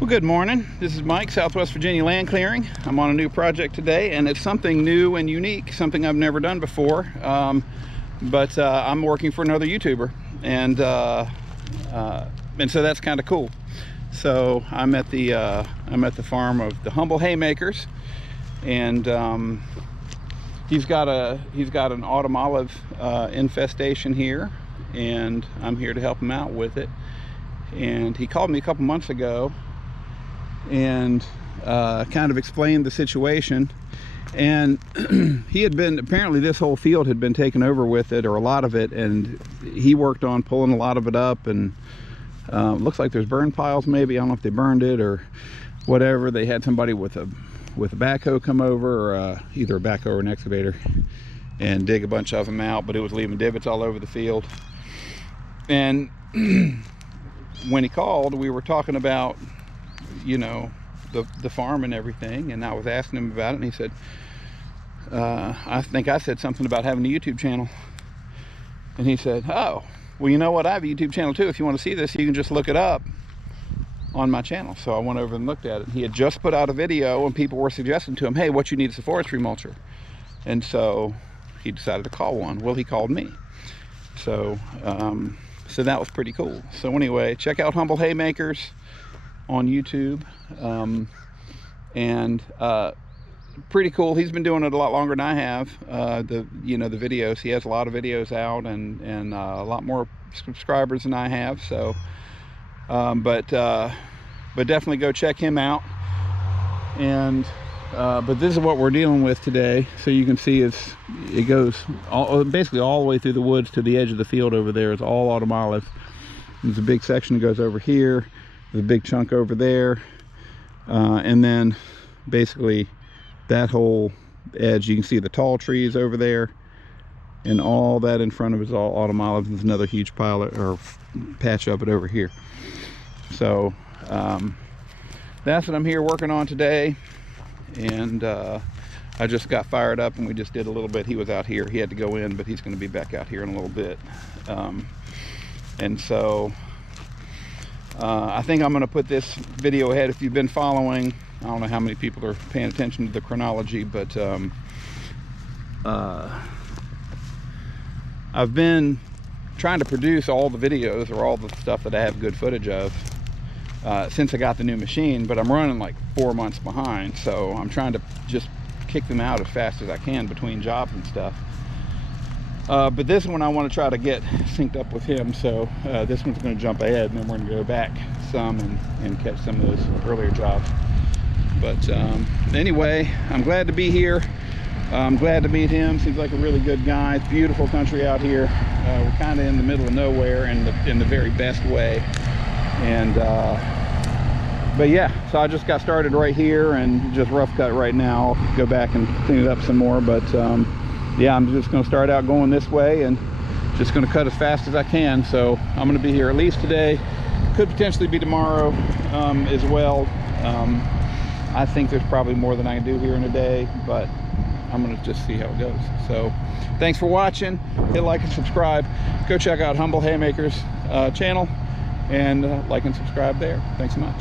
Well, good morning. This is Mike, Southwest Virginia Land Clearing. I'm on a new project today, and it's something new and unique, something I've never done before. But I'm working for another YouTuber, and so that's kind of cool. So I'm at the farm of the Humble Haymakers, and he's got an autumn olive infestation here, and I'm here to help him out with it. And he called me a couple months ago and kind of explained the situation, and he had been, apparently this whole field had been taken over with it, or a lot of it, and he worked on pulling a lot of it up, and looks like there's burn piles maybe. I don't know if they burned it or whatever. They had somebody with a backhoe come over, or either a backhoe or an excavator, and dig a bunch of them out, but it was leaving divots all over the field. And when he called, we were talking about, you know, the farm and everything, and I was asking him about it, and he said, I think I said something about having a YouTube channel. And he said, oh, well, you know what, I have a YouTube channel too. If you want to see this, you can just look it up on my channel. So I went over and looked at it. He had just put out a video, and people were suggesting to him, hey, what you need is a forestry mulcher. And so he decided to call one. Well, he called me. So so that was pretty cool. So anyway, check out Humble Haymakers on YouTube, and pretty cool. He's been doing it a lot longer than I have. The videos, he has a lot of videos out, and a lot more subscribers than I have. So but definitely go check him out. And but this is what we're dealing with today. So you can see it goes basically all the way through the woods to the edge of the field over there. It's all autumn olive. There's a big section that goes over here. There's a big chunk over there. And then basically that whole edge, you can see the tall trees over there. And all that in front of it is all autumn olive. There's another huge pile or patch of it over here. So that's what I'm here working on today. And I just got fired up, and we just did a little bit. He was out here. He had to go in, but he's going to be back out here in a little bit. And so I think I'm going to put this video ahead. If you've been following, I don't know how many people are paying attention to the chronology, but I've been trying to produce all the videos, or all the stuff that I have good footage of, since I got the new machine, but I'm running like 4 months behind. So I'm trying to just kick them out as fast as I can between jobs and stuff. But this one I want to try to get synced up with him. So this one's going to jump ahead, and then we're going to go back some and catch some of those earlier jobs. But anyway, I'm glad to be here. I'm glad to meet him. Seems like a really good guy. It's beautiful country out here. We're kind of in the middle of nowhere in the very best way. And but yeah, so I just got started right here and just rough cut right now. I'll go back and clean it up some more, but yeah, I'm just going to start out going this way and just going to cut as fast as I can. So I'm going to be here at least today, could potentially be tomorrow as well. I think there's probably more than I can do here in a day, but I'm going to just see how it goes. So thanks for watching. Hit like and subscribe. Go check out Humble Haymakers channel, and like and subscribe there. Thanks so much.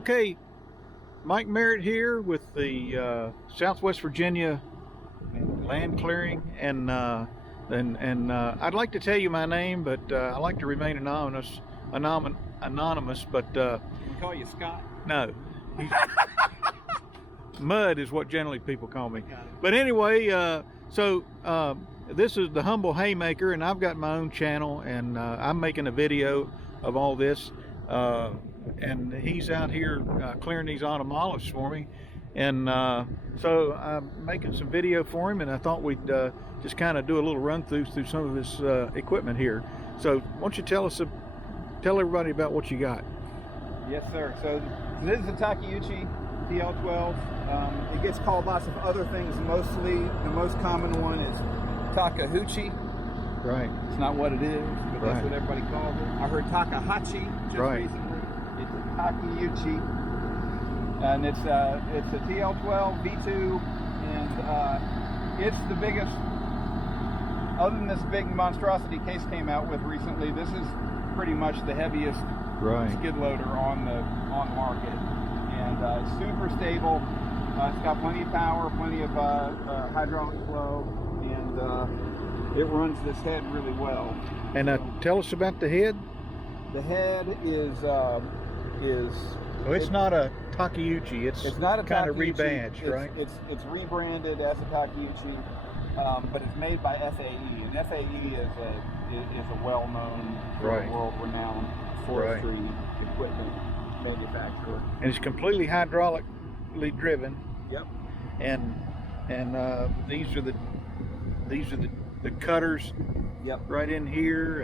Okay, Mike Merritt here with the Southwest Virginia Land Clearing, and I'd like to tell you my name, but I like to remain anonymous. But We call you Scott. no, Mud is what generally people call me. But anyway, this is the Humble Haymaker, and I've got my own channel, and I'm making a video of all this. And he's out here clearing these autumn olives for me, and so I'm making some video for him, and I thought we'd just kind of do a little run through some of his equipment here. So why don't you tell everybody about what you got? Yes, sir. So this is a Takeuchi TL12. It gets called lots of other things. Mostly, the most common one is Takeuchi. Right. It's not what it is, but that's what everybody calls it. I heard Takahashi just recently. It's a Takeuchi, and it's a TL12 V2, and it's the biggest. Other than this big monstrosity Case came out with recently, this is pretty much the heaviest skid loader on the market, and it's super stable. It's got plenty of power, plenty of hydraulic flow, and it runs this head really well. And tell us about the head. The head is well, it's not a Takeuchi. It's not a kind of rebadged, right? It's rebranded as a Takeuchi, but it's made by FAE, and FAE is a well-known, world-renowned forestry equipment manufacturer. And it's completely hydraulically driven. Yep. And these are the cutters. Yep. Right in here,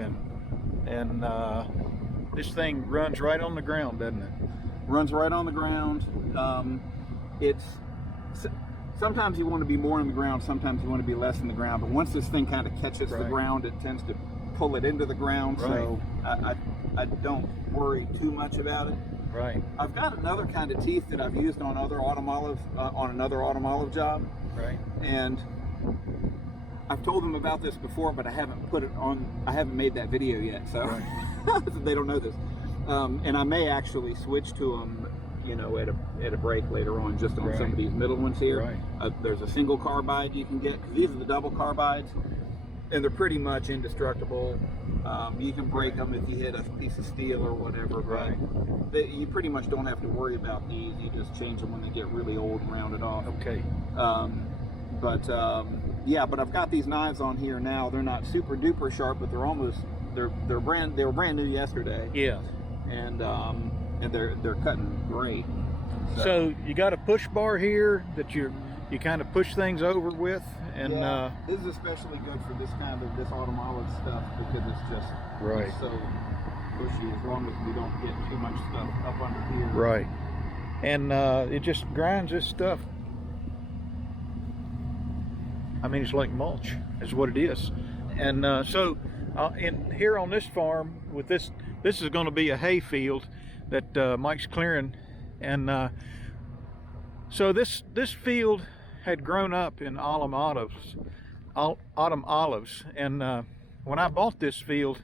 and this thing runs right on the ground, doesn't it? Runs right on the ground. Sometimes you want to be more in the ground, sometimes you want to be less in the ground, but once this thing kind of catches the ground, it tends to pull it into the ground, so I don't worry too much about it. Right. I've got another kind of teeth that I've used on other autumn olives, on another autumn olive job. Right. And I've told them about this before, but I haven't put it on. I haven't made that video yet, so they don't know this. And I may actually switch to them, at a break later on, just on some of these middle ones here. Right. There's a single carbide you can get, 'cause these are the double carbides, and they're pretty much indestructible. You can break them if you hit a piece of steel or whatever, but you pretty much don't have to worry about these. You just change them when they get really old and round it off. Okay. But I've got these knives on here now. They're not super duper sharp, but they were brand new yesterday. Yeah. And they're cutting great. So you got a push bar here that you kind of push things over with, and this is especially good for this autumn olive stuff, because it's just so pushy, as long as we don't get too much stuff up under here. Right. And it just grinds this stuff. I mean, it's like mulch, is what it is. And so in here on this farm, with this is going to be a hay field that Mike's clearing, and so this field had grown up in autumn olives, and when I bought this field,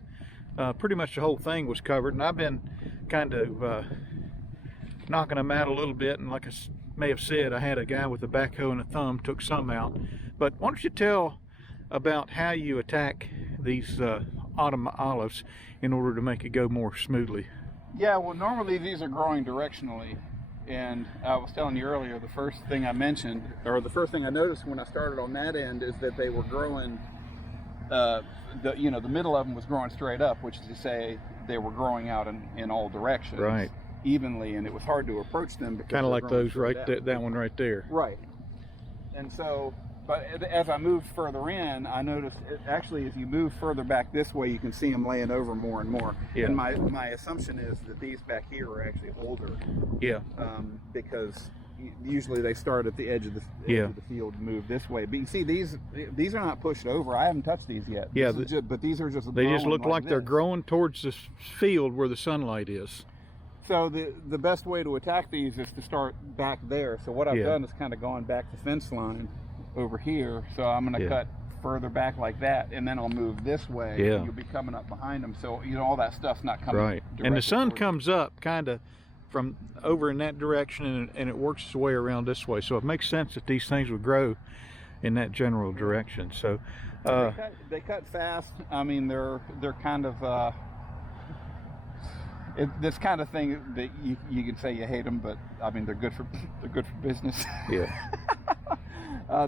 pretty much the whole thing was covered, and I've been kind of knocking them out a little bit, and like I may have said, I had a guy with a backhoe and a thumb took some out. But why don't you tell about how you attack these autumn olives in order to make it go more smoothly? Yeah, well, normally these are growing directionally, and I was telling you earlier, the first thing I mentioned, or the first thing I noticed when I started on that end, is that they were growing, the middle of them was growing straight up, which is to say they were growing out in all directions. Right. Evenly, and it was hard to approach them, because kind of like those that one right there. Right. And so, but as I moved further in, I noticed actually as you move further back this way, you can see them laying over more and more. Yeah. And my assumption is that these back here are actually older. Yeah. Because usually they start at the edge of the field and move this way. But you see, these are not pushed over. I haven't touched these yet. Yeah. But these are just they just look like they're growing towards this field where the sunlight is. So the best way to attack these is to start back there. So what I've done is kind of gone back the fence line over here. So I'm going to cut further back like that, and then I'll move this way. And you'll be coming up behind them. So all that stuff's not coming. Right. And the sun comes up kind of from over in that direction, and it works its way around this way. So it makes sense that these things would grow in that general direction. So they cut fast. I mean, they're kind of this kind of thing that you can say you hate them, but I mean they're good for business. Yeah.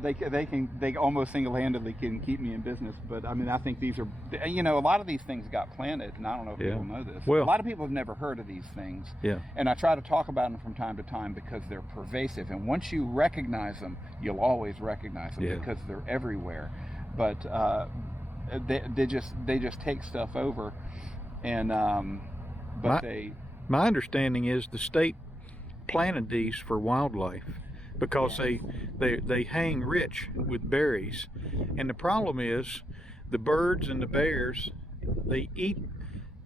They almost single-handedly can keep me in business. But I mean, I think these are, you know, a lot of these things got planted, and I don't know if people know this. Well, a lot of people have never heard of these things. Yeah. And I try to talk about them from time to time because they're pervasive, and once you recognize them, you'll always recognize them because they're everywhere. But they just take stuff over, and my understanding is the state planted these for wildlife because they hang rich with berries, and the problem is the birds and the bears, they eat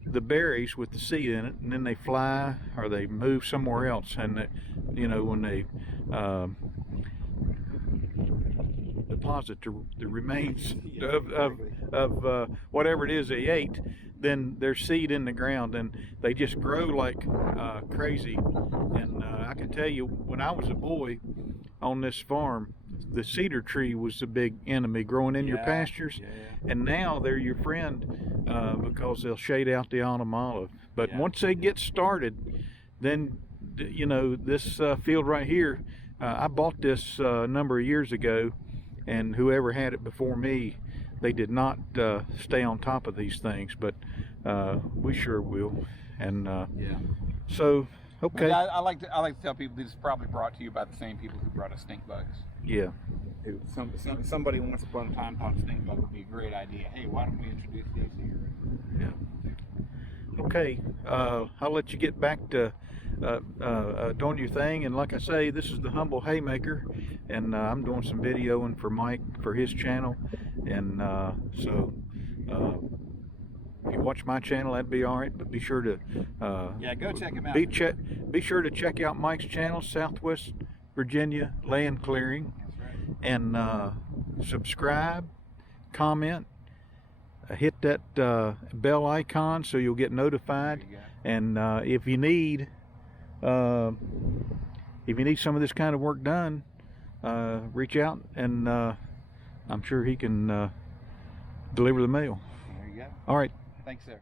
the berries with the seed in it, and then they fly or they move somewhere else, and you know, when they deposit the remains of whatever it is they ate, then there's seed in the ground, and they just grow like crazy. And I can tell you, when I was a boy on this farm, the cedar tree was the big enemy growing in your pastures, and now they're your friend because they'll shade out the autumn olive. But once they get started, then, you know, this field right here, I bought this a number of years ago, and whoever had it before me, they did not stay on top of these things, but we sure will. And so okay. I like to tell people this is probably brought to you by the same people who brought us stink bugs. Yeah. Somebody once upon a time thought stink bug would be a great idea. Hey, why don't we introduce these here? Yeah. Okay. I'll let you get back to doing your thing, and like I say, this is the Humble Haymaker, and I'm doing some videoing for Mike for his channel, and so if you watch my channel, that'd be all right, but be sure to go check him out. Be sure to check out Mike's channel, Southwest Virginia Land Clearing. That's right. And subscribe, comment, hit that bell icon so you'll get notified. And if you need some of this kind of work done, reach out, and I'm sure he can deliver the mail. There you go. All right. Thanks, sir.